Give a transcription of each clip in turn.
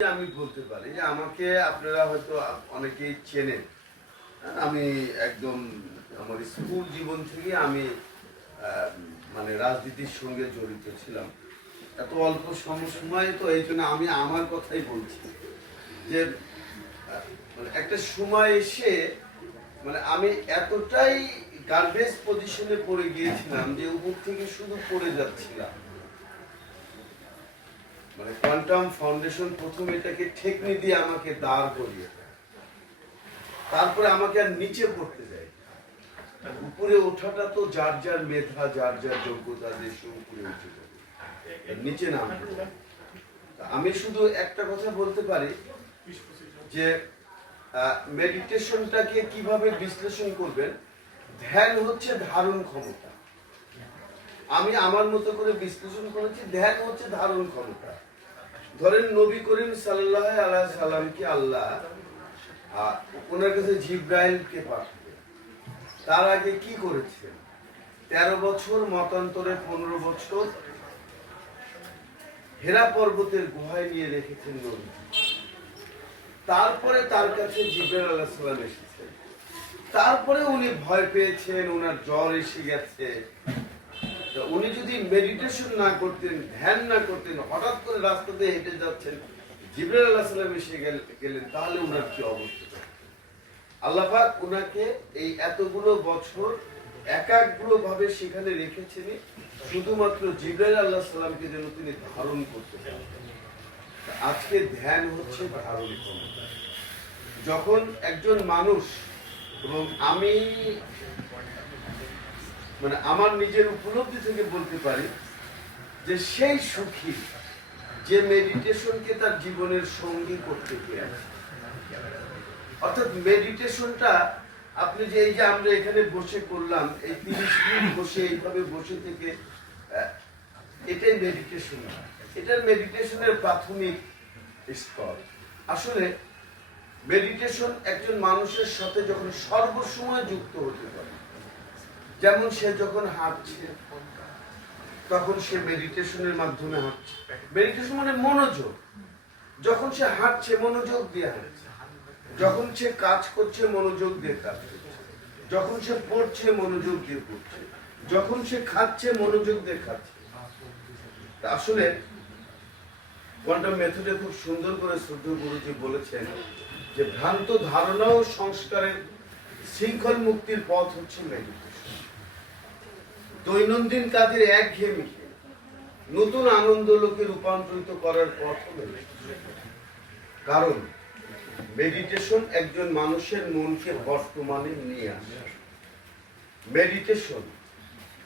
আমি বলতে পারি যে আমাকে আপনারা হয়তো অনেকেই চেনেন। আমি একদম আমার স্কুল জীবন থেকে আমি মানে রাজনীতির সঙ্গে জড়িত ছিলাম। এত অল্প সময়ে তো এই জন্য আমি আমার কথাই বলছি যে মানে একটা সময় এসে মানে আমি এতটাই গার্বেজ পজিশনে পড়ে গিয়েছিলাম যে উপর থেকে শুধু পড়ে যাচ্ছিলাম। মানে কোয়ান্টাম ফাউন্ডেশন প্রথম এটাকে ঠেকনি দিয়ে আমাকে দাঁড় করিয়ে দেয়, তারপরে আমাকে আর নিচে পড়তে দেয়। উপরে ওঠাটা তো যার যার মেধা, যার যার যোগ্যতা দেশে উপরে উঠে যাবে, নিচে নামতে দেয়। আমি শুধু একটা কথা বলতে পারি যে মেডিটেশনটাকে কিভাবে বিশ্লেষণ করবেন। ধ্যান হচ্ছে ধারণ ক্ষমতা। আমি আমার মতো করে বিশ্লেষণ করেছি, ধ্যান হচ্ছে ধারণ ক্ষমতা। ধরেন নবী করিম সাল্লাল্লাহু আলাইহি সাল্লামকে আল্লাহ ওনার কাছে জিবরাইলকে পাঠালেন। তার আগে কি করেছেন? 13 বছর, মতান্তরে 15 বছর হেরা পর্বতের গুহায় নিয়ে রেখেছেন নবী। তারপরে তার কাছে জিবরাইল আলাইহিস সালাম এসেছেন। তারপরে উনি ভয় পেয়েছেন, ওনার জ্বর এসে গেছে। উনি যদি মেডিটেশন না করতেন, ধ্যান না করতেন, হঠাৎ করে রাস্তা দিয়ে হেঁটে যাচ্ছেন, জিবরাইল আলাইহিস সালাম এসে গেলেন, তাহলে ওনার কি অবস্থা? আল্লাহ পাক ওনাকে এই এতগুলো বছর একাগ্র ভাবে সেখানে রেখেছেন শুধুমাত্র জিবরাইল আলাইহিস সালামকে যেন তিনি ধারণ করতে পারেন। আজকে ধ্যান হচ্ছে ধারণ ক্ষমতা। যখন একজন মানুষ, এবং আমি মানে আমার নিজের উপলব্ধি থেকে বলতে পারি যে সেই সুখী যে মেডিটেশনকে তার জীবনের সঙ্গী করতে পেরেছে। অর্থাৎ মেডিটেশনটা আপনি যে এই যে আমরা এখানে বসে করলাম, এই 30 মিনিট বসে এইভাবে বসে থেকে এটাই মেডিটেশন। এটার মেডিটেশনের প্রাথমিক স্তর। আসলে মেডিটেশন একজন মানুষের সাথে যখন সর্বসময় যুক্ত হতে পারে, যেমন সে যখন হাঁটছে তখন সে মেডিটেশনের মাধ্যমে হাঁটছে। মেডিটেশন মানে মনোযোগ। যখন সে হাঁটছে মনোযোগ দিয়ে হাঁটছে, যখন সে কাজ করছে মনোযোগ দিয়ে কাজ করছে, যখন সে পড়ছে মনোযোগ দিয়ে পড়ছে, যখন সে খাচ্ছে মনোযোগ দিয়ে খাচ্ছে। আসলে কোয়ান্টাম মেথডে খুব সুন্দর করে শ্রদ্ধেয় গুরুজি বলেছেন যে ভ্রান্ত ধারণা ও সংস্কারের শৃঙ্খল মুক্তির পথ হচ্ছে মেডিটেশন। দৈনন্দিন কাজের একঘেয়েমিকে নতুন আনন্দ লোকে রূপান্তরিত করার পথ হল কারণ মেডিটেশন একজন মানুষের মনকে বর্তমানে নিয়ে আসে। মেডিটেশন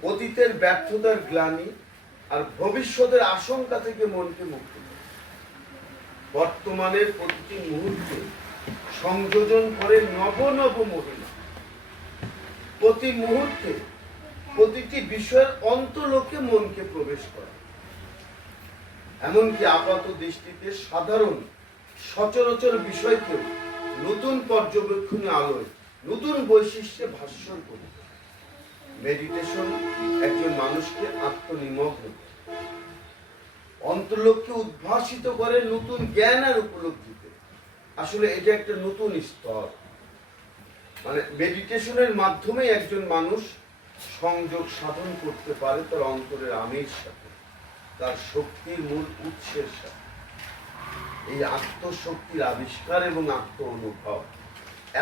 অতীতের ব্যর্থতার গ্লানি আর ভবিষ্যতের আশঙ্কা থেকে মনকে মুক্ত করে। বর্তমানের প্রতিটি মুহূর্তে সংযোজন করে নব নব মহিমা। প্রতি মুহূর্তে প্রতিটি বিষয়ের অন্তর্লোকে মনকে প্রবেশ করে। এমনকি আপাত দৃষ্টিতে সাধারণ সচরাচর বিষয়কেও নতুন পর্যবেক্ষণে আলোয় নতুন বৈশিষ্ট্যে ভাস্বর করে। মেডিটেশন একজন মানুষকে আত্মনিমগ্ন, অন্তর্লোককে উদ্ভাসিত করে নতুন জ্ঞান আর উপলব্ধিতে। আসলে এটা একটা নতুন স্তর। মানে মেডিটেশনের মাধ্যমে একজন মানুষ সংযোগ সাধন করতে পারে তার অন্তরের আমের সাথে, তার শক্তির মূল উৎসের সাথে। এই আত্মশক্তির আবিষ্কার এবং আত্ম অনুভব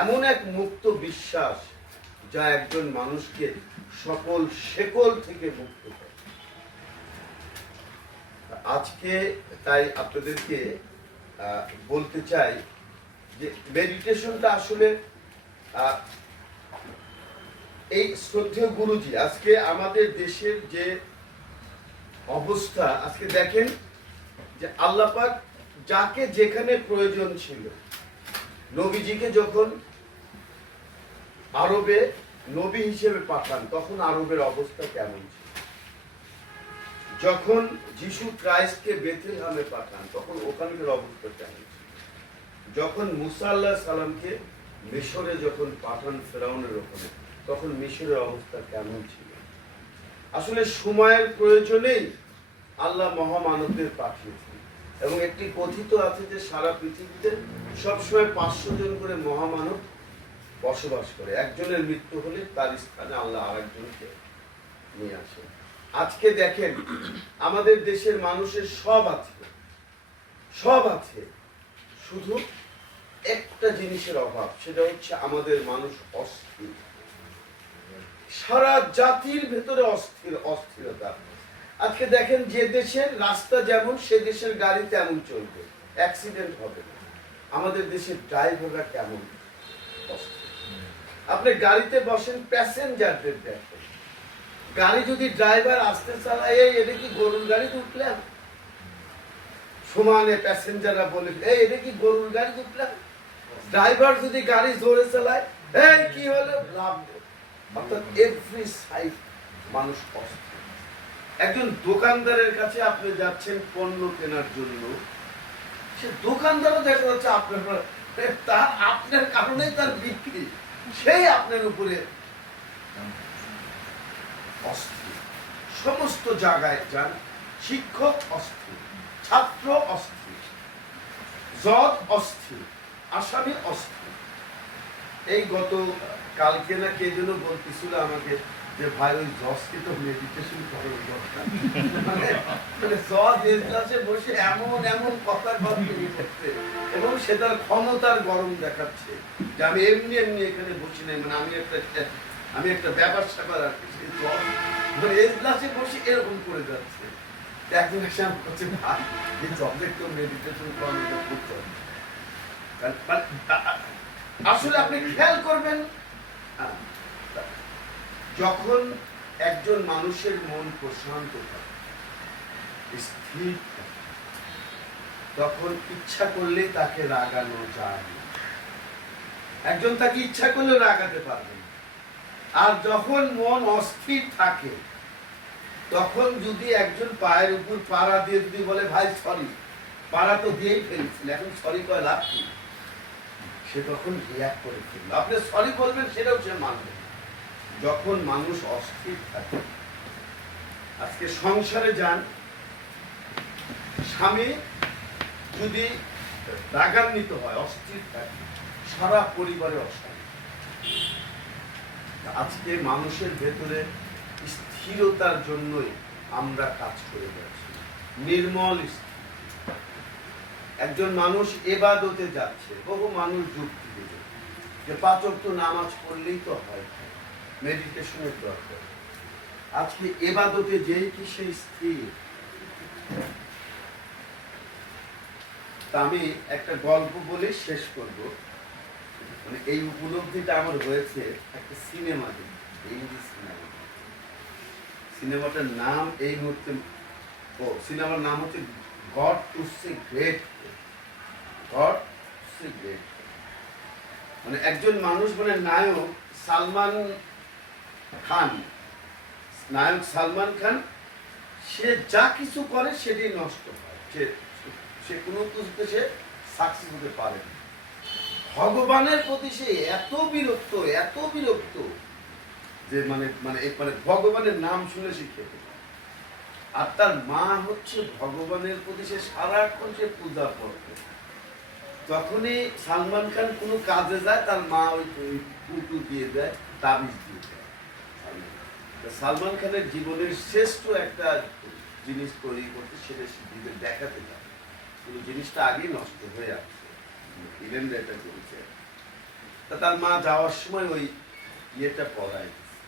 এমন এক মুক্ত বিশ্বাস যা একজন মানুষকে সকল শেকল থেকে মুক্ত করে। আজকে তাই আপনাদেরকে বলতে চাই যে মেডিটেশনটা আসলে এই শ্রদ্ধেয় গুরুজি আজকে আমাদের দেশের যে অবস্থা, আজকে দেখেন যে আল্লাহ পাক যাকে যেখানে প্রয়োজন ছিল, নবীজিকে যখন আরবে নবী হিসেবে পাঠান তখন আরবের অবস্থা কেমন ছিল, যখন যিশু ক্রাইস্টকে বেথলেহেমে পাঠান তখন ওখানকার অবস্থা কেমন ছিল, যখন মুসা আলাইহিস সালামকে মিশরে যখন পাঠান ফেরাউনের ওখানে তখন মিশরের অবস্থা কেমন ছিল। আসলে সময়ের প্রয়োজনেই আল্লাহ মহামানবদের পাঠিয়েছেন। এবং একটি কথিত আছে যে সারা পৃথিবীতে সবসময় 500 জন করে মহামানব বসবাস করে। একজনের মৃত্যু হলে তার স্থানে আল্লাহ আরেকজনকে নিয়ে আসে। আজকে দেখেন আমাদের দেশের মানুষের সব আছে, শুধু একটা জিনিসের অভাব, সেটা হচ্ছে আমাদের মানুষ অস্থির। সারা জাতির ভেতরে অস্থিরতা। আজকে দেখেন যে দেশের রাস্তা যেমন সে দেশের গাড়ি তেমন চলবে, অ্যাক্সিডেন্ট হবে না। আমাদের দেশের ড্রাইভাররা কেমন অস্থির। আপনি গাড়িতে বসেন, প্যাসেঞ্জারদের দেখেন, গাড়ি যদি ড্রাইভার আসতে চালায়, এটা কি গরুর গাড়িতে উঠলাম? সমানে প্যাসেঞ্জাররা বলে, এটা কি গরুর গাড়িতে উঠলাম? ড্রাইভার যদি গাড়ি জোরে চালায়, কি হলো, লাভ নেই। অর্থাৎ এভরি সাইড মানুষ অস্থির। একজন দোকানদারের কাছে আপনি যাচ্ছেন পণ্য কেনার জন্য, সে দোকানদারও দেখা যাচ্ছে আপনার কারণেই তার বিক্রি, সেই আপনার উপরে অস্থির। সমস্ত জায়গায় যান, শিক্ষক অস্থির, ছাত্র অস্থির, জজ অস্থির, আসামি অস্থির। এই গত কালকে না কে যেন বলতেছিল আমাকে যে ভাই ওই জজকে তো মেডিটেশন করার দরকার। মানে জজ এজলাসে বসে এমন কথা করছে এবং সে তার ক্ষমতার গরম দেখাচ্ছে যে আমি এমনি এখানে বসি নাই, মানে আমি একটা ব্যবসা করার মানে এজলাসে বসে এরকম করে যাচ্ছে। একজন এসে আমার কাছে ভাই এই জজকে তো মেডিটেশন করানো করতে হবে। আসলে আপনি খেয়াল করবেন, যখন একজন মানুষের মন প্রশান্ত থাকে, স্থির থাকে, তখন ইচ্ছা করলে তাকে রাগানো যায় না। একজন তাকে ইচ্ছা করলে রাগাতে পারবে না। আর যখন মন অস্থির থাকে, তখন যদি একজন পায়ের উপর পাড়া দিয়ে যদি বলে ভাই সরি, পাড়া তো দিয়েই ফেলছিল, এখন সরি কয় লাভ কি, সে তখন রিয়াক্ট করে ফেলল। আপনি সরি বলবেন, সেটাও সে মানবে। যখন মানুষ অস্থির থাকে, আজকে সংসারে যান, স্বামী যদি রাগান্বিত হয়, অস্থির থাকে, সারা পরিবারে অশান্তি। আজকে মানুষের ভেতরে স্থিরতার জন্যই আমরা কাজ করে যাচ্ছি, নির্মল স্থির। একজন মানুষ ইবাদতে যাচ্ছে, বহু মানুষ যুক্তি দেবে যে 5 ওয়াক্ত নামাজ পড়লেই তো হয়, মেডিটেশনের দরকার। আজকে ইবাদতে যেই কি সেই স্থির। আমি একটা গল্প বলে শেষ করব। মানে এই উপলব্ধিটা আমার হয়েছে একটা সিনেমা দেখে, হিন্দি সিনেমা। সিনেমাটার নাম এই মুহূর্তে, সিনেমার নাম হচ্ছে god to say great. God to say great মানে একজন মানুষ, মানে নায়ক সালমান খান, সে যা কিছু করে সেটি নষ্ট হয়, সে কোনো কিছুতে সে সাকসেস হতে পারে না। ভগবানের প্রতি সে এত বিরক্ত যে মানে ভগবানের নাম শুনে সে খেতে পারে। আর তার মা হচ্ছে ভগবানের প্রতি সে সারাক্ষণ সে পূজা করতে। যখনই সালমান খান কোনো কাজে যায়, তার মা ওই পুটু দিয়ে দেয়, তাবিজ দিয়ে দেয়। সালমান খানের জীবনের শ্রেষ্ঠ একটা জিনিস তৈরি করতে, সেটা দিতে দেখাতে যায়, কিন্তু জিনিসটা আগেই নষ্ট হয়ে আসছে। এটা করেছে, তা তার মা যাওয়ার সময় ওই ইয়েটা পড়ায় দিচ্ছে,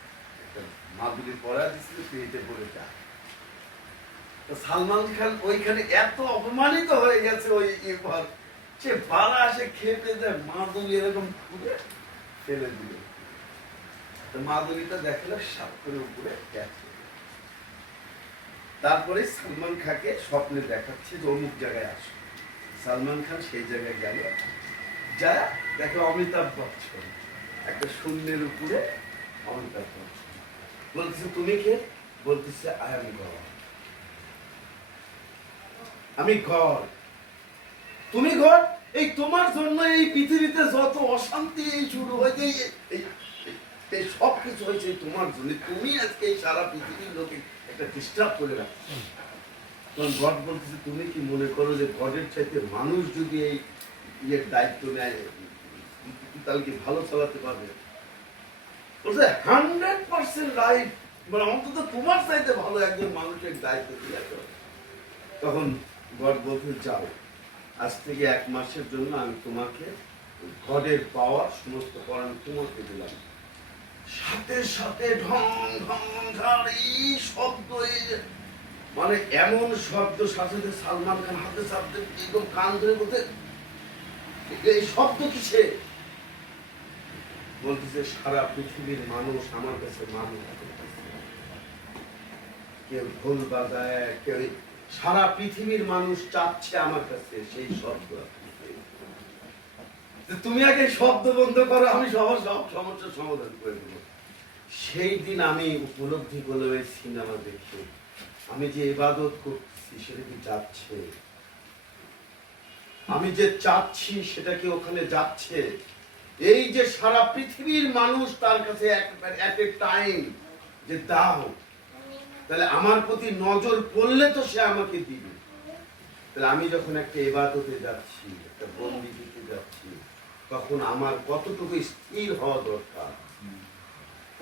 একটা মাদুলি পড়ায় দিচ্ছিল, পেটে পড়ে যায়। তো সালমান খান ওইখানে এত অপমানিত হয়ে গেছে, ওই এবার সে বালা আসে খেপে দেয়, মাদুলি এরকম খুলে ফেলে দিল। মাদুলিটা দেখলো সাপ করে উপরে গেছে। তারপরে সালমান খানকে স্বপ্নে দেখাচ্ছে যে অমুক জায়গায় আসো। সালমান খান সেই জায়গায় গেল, যা দেখো অমিতাভ বচ্চন একটা শূন্যের উপরে। অমিতাভ বচ্চন বলতেছে তুমি কে? বলতেছে আই এম গড, আমি গড। তুমি গড? এই তোমার জন্য এই পৃথিবীতে যত অশান্তি শুরু হয়েছে, এই সব কিছু হয়েছে তোমার জন্য। তুমি আজকে এই সারা পৃথিবীর লোকে একটা ডিস্টার্ব করে রাখছো। তখন গড বলতেছে, তুমি কি মনে করো যে গডের চাইতে মানুষ যদি এই ইয়ের দায়িত্ব নেয় তাহলে কি ভালো চালাতে পারবে? বলছে 100% রাইট, মানে অন্তত তোমার চাইতে ভালো একজন মানুষের দায়িত্ব দিয়ে। তখন গড বলতে, যাও, আজ থেকে 1 মাসের জন্য আমি তোমাকে গডের পাওয়ার সমস্ত পরাণ তোমাকে দিলাম। সাথে সাথে ঢং ঢং ঢাড় এই শব্দ, মানে এমন শব্দ, সাথে সাথে সালমান খান হাতে সাথে একদম কান ধরে বলতে, এই শব্দ কিসে? বলতেছে, সারা পৃথিবীর মানুষ আমার কাছে মানুষ, কেউ ঢোল বাজায়, কেউ, সারা পৃথিবীর মানুষ চাচ্ছে আমার কাছে সেই শব্দ। তুমি আগে শব্দ বন্ধ করো, আমি সব সমস্যার সমাধান করে দেবো। সেই দিন আমি উপলব্ধি করলাম, এই সিনেমা দেখে আমি যে ইবাদত করছি সেটা কি যাচ্ছে, আমি যে চাচ্ছি সেটা কি ওখানে যাচ্ছে? এই যে সারা পৃথিবীর মানুষ তার কাছে এট এ টাইম যে দাও, তাহলে আমার প্রতি নজর পড়লে তো সে আমাকে দিবে। তাহলে আমি যখন একটা ইবাদতে যাচ্ছি, একটা বন্দিগিতে যাচ্ছি, তখন আমার কতটুকু স্থির হওয়া দরকার,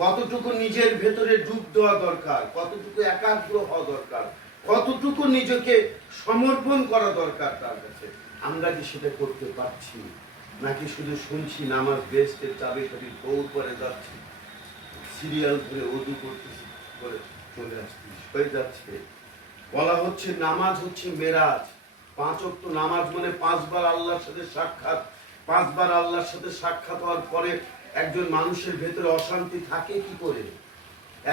কতটুকু নিজের ভেতরে ডুব দেওয়া দরকার, কতটুকু একাগ্র হওয়া দরকার, কতটুকু নিজেকে সমর্পণ করা দরকার তার কাছে। আমরা কি সেটা করতে পারছি? নাকি শুধু শুনছি নামাজ বেস্টের চাবি কাটি বউ করে যাচ্ছি, সিরিয়াল ধরে ওদু করতেছি, করে চলে আসছি, হয়ে যাচ্ছে। বলা হচ্ছে নামাজ হচ্ছে মেরাজ। 5 ওয়াক্ত নামাজ মানে 5 বার আল্লাহর সাথে সাক্ষাৎ। 5 বার আল্লাহর সাথে সাক্ষাৎ হওয়ার পরে একজন মানুষের ভেতরে অশান্তি থাকে কি করে,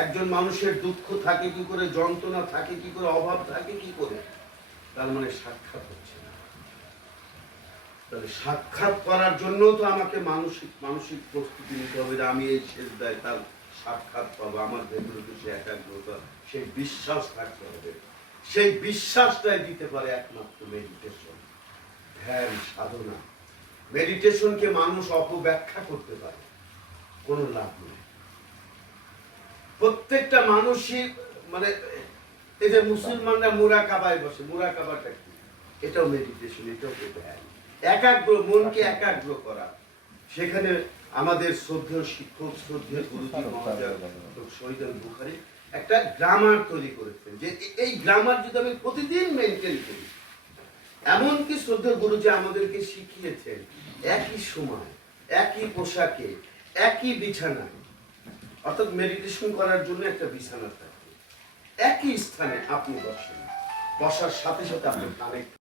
একজন মানুষের দুঃখ থাকে কি করে, যন্ত্রণা থাকে কি করে, অভাব থাকে কি করে? তার মানে সাক্ষাৎ হচ্ছে না। তাহলে সাক্ষাৎ করার জন্য তো আমাকে মানসিক প্রস্তুতি নিতে হবে যে আমি এই সেজদায় তার সাক্ষাৎ পাবো। আমার ভেতরে তো সে একাগ্রতা, সেই বিশ্বাস থাকতে হবে। সেই বিশ্বাসটাই দিতে পারে একমাত্র মেডিটেশন, ধ্যান সাধনা। মেডিটেশনকে মানুষ অপব্যাখ্যা করতে পারে, কোনো লাভ নেই। প্রত্যেকটা মানুষই, মানে এই যে মুসলমানরা মুরাকাবায় বসে, মুরাকাবাটা কি? এটাও মেডিটেশন, এটাও ধ্যান, একাগ্র মনকে একাগ্র করা। সেখানে আমাদের শ্রদ্ধেয় শিক্ষক, শ্রদ্ধেয় গুরুজি মহাশয় শহীদ বুখারী একটা গ্রামার তৈরি করেছেন, যে এই গ্রামার যদি আমি প্রতিদিন মেনটেন করি, এমনকি শ্রদ্ধেয় গুরুজি আমাদেরকে শিখিয়েছেন একই সময়, একই পোশাকে, একই বিছানায়, অর্থাৎ মেডিটেশন করার জন্য একটা বিছানা থাকে, একই স্থানে আপনি বসেন, বসার সাথে সাথে আপনি কানেক্ট